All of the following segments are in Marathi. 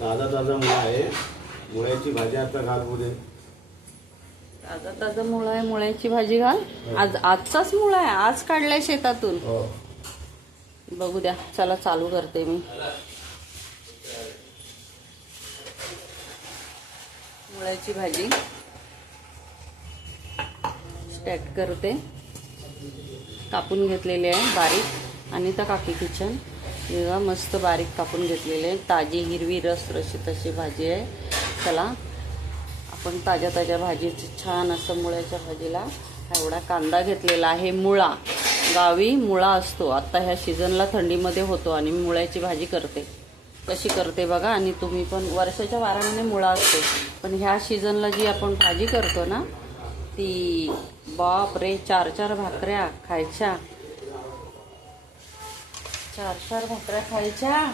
ताजा ताजा मुळा आहे. मुळ्याची भाजी आता घाल पुढे. ताजा ताजा मुळा आहे, मुळ्याची भाजी घाल. आजचाच मुळा आहे, आज काढलाय शेतातून. बघू द्या, चला चालू करते मी. मुळ्याची भाजी स्टार्ट करते. कापून घेतलेले आहे बारीक. आणि त्या काकी किचन बघा, मस्त बारीक कापून घेतलेले आहे. ताजी हिरवी रसरशीत अशी भाजी आहे. चला आपण ताज्या ताज्या भाजीचं छान असं मुळ्याच्या भाजीला एवढा कांदा घेतलेला आहे. मुळा गावी मुळा असतो, आता ह्या सीझनला थंडीमध्ये होतो. आणि मी मुळ्याची भाजी करते. कशी करते बघा. आणि तुम्ही पण वर्षाच्या 12 महिने मुळा असतो, पण ह्या सीझनला जी आपण भाजी करतो ना, ती बाप रे, 4-4 भाकऱ्या खायच्या. 4-4 भाकऱ्या खायच्या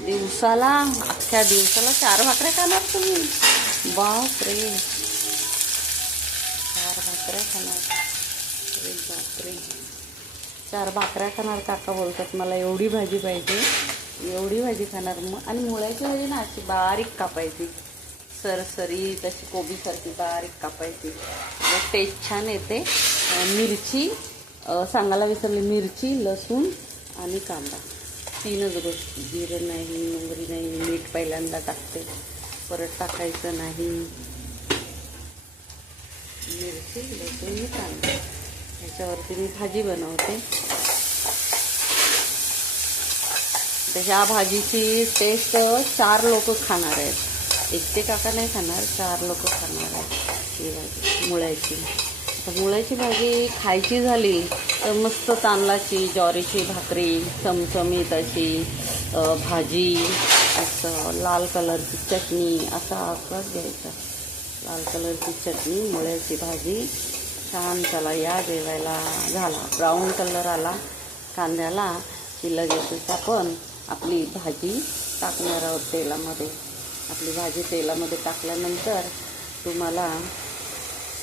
दिवसाला. अख्ख्या दिवसाला 4 भाकऱ्या खाणार तुम्ही. बाप रे, 4 भाकऱ्या खाणार. अरे बापरे, 4 भाकऱ्या खाणार. काका बोलतात मला एवढी भाजी पाहिजे, एवढी भाजी खाणार. मग आणि मुळ्याची भाजी ना अशी बारीक कापायची, सरसरी तशी कोबीसारखी बारीक कापायची. टेस्ट छान येते. मिरची सांगायला विसरले, मिरची, लसूण आणि कांदा, 3च गोष्टी. जिरं नाही, मोहरी नाही, मीठ पहिल्यांदा टाकते, परत टाकायचं नाही. मिरची, लसूण आणि कांदा ह्याच्यावरती मी भाजी बनवते. तर ह्या भाजीची टेस्ट 4 लोक खाणार आहेत. एकटे काका नाही खाणार, 4 लोक खाणार आहेत ही भाजी मुळ्याची. आता मुळ्याची भाजी खायची झाली तर मस्त तांदळाची ज्वारीची भाकरी, चमचमीत अशी भाजी, असं लाल कलरची चटणी, असा आस्वाद घ्यायचा. लाल कलरची चटणी, मुळ्याची भाजी छान. चला या जेवायला. झाला ब्राऊन कलर आला कांद्याला की लगेचच आपण आपली भाजी टाकणार आहोत तेलामध्ये. आपली भाजी तेलामध्ये टाकल्यानंतर तुम्हाला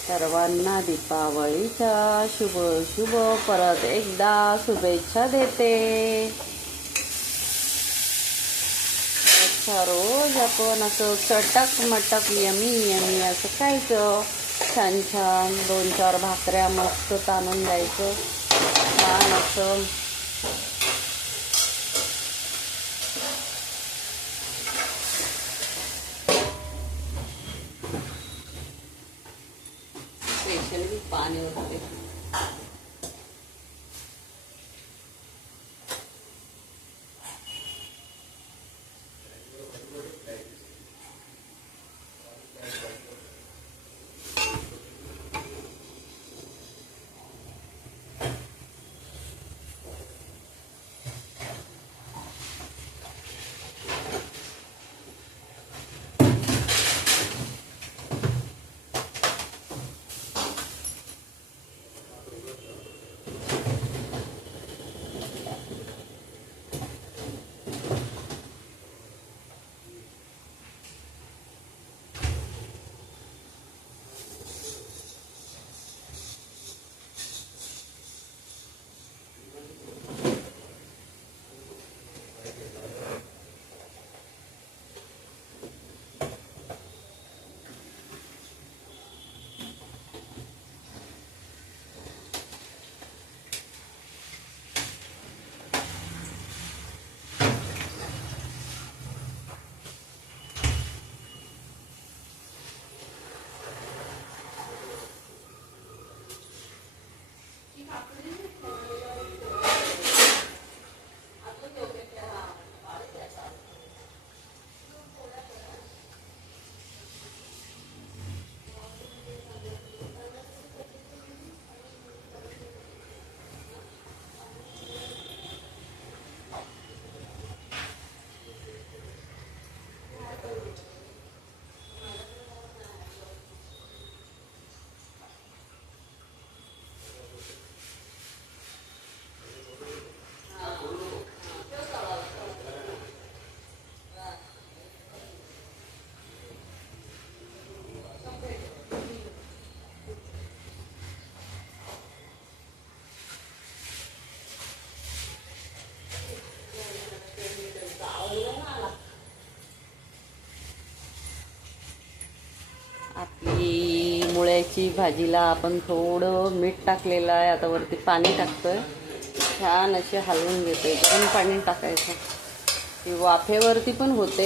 सर्वांना दीपावलीच्या शुभ शुभ परत एकदा शुभेच्छा देते. अच्छा, रोज आपण असं चटक मटक यमी यमी असं खायचं. छान छान 2-4 भाकऱ्या मस्त ताणून द्यायचं छान असं. स्पेशली पाणी वगैरे. आपली मुळ्याची भाजीला आपण थोडं मीठ टाकलेलं आहे. आता वरती पाणी टाकतोय, छान असे हलवून घेतोय. गरम पाणी टाकायचं, वाफेवरती पण होते.